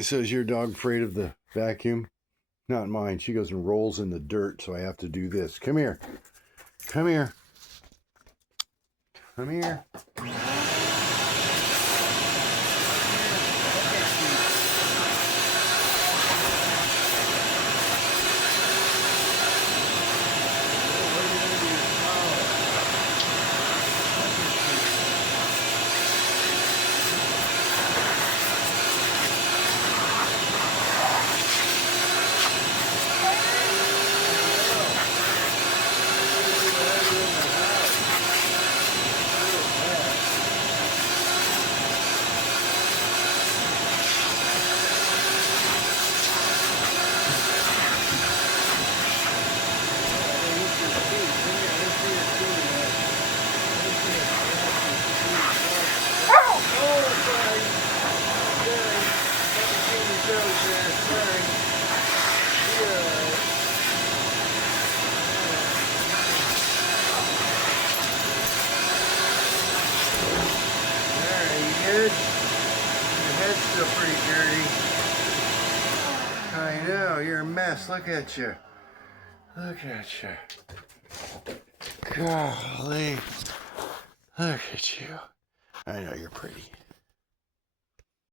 So is your dog afraid of the vacuum? Not mine. She goes and rolls in the dirt, so I have to do this. Come here. Come here. Come here. Good. Your head's still pretty dirty. I know, you're a mess. Look at you. Look at you. Golly. Look at you. I know you're pretty.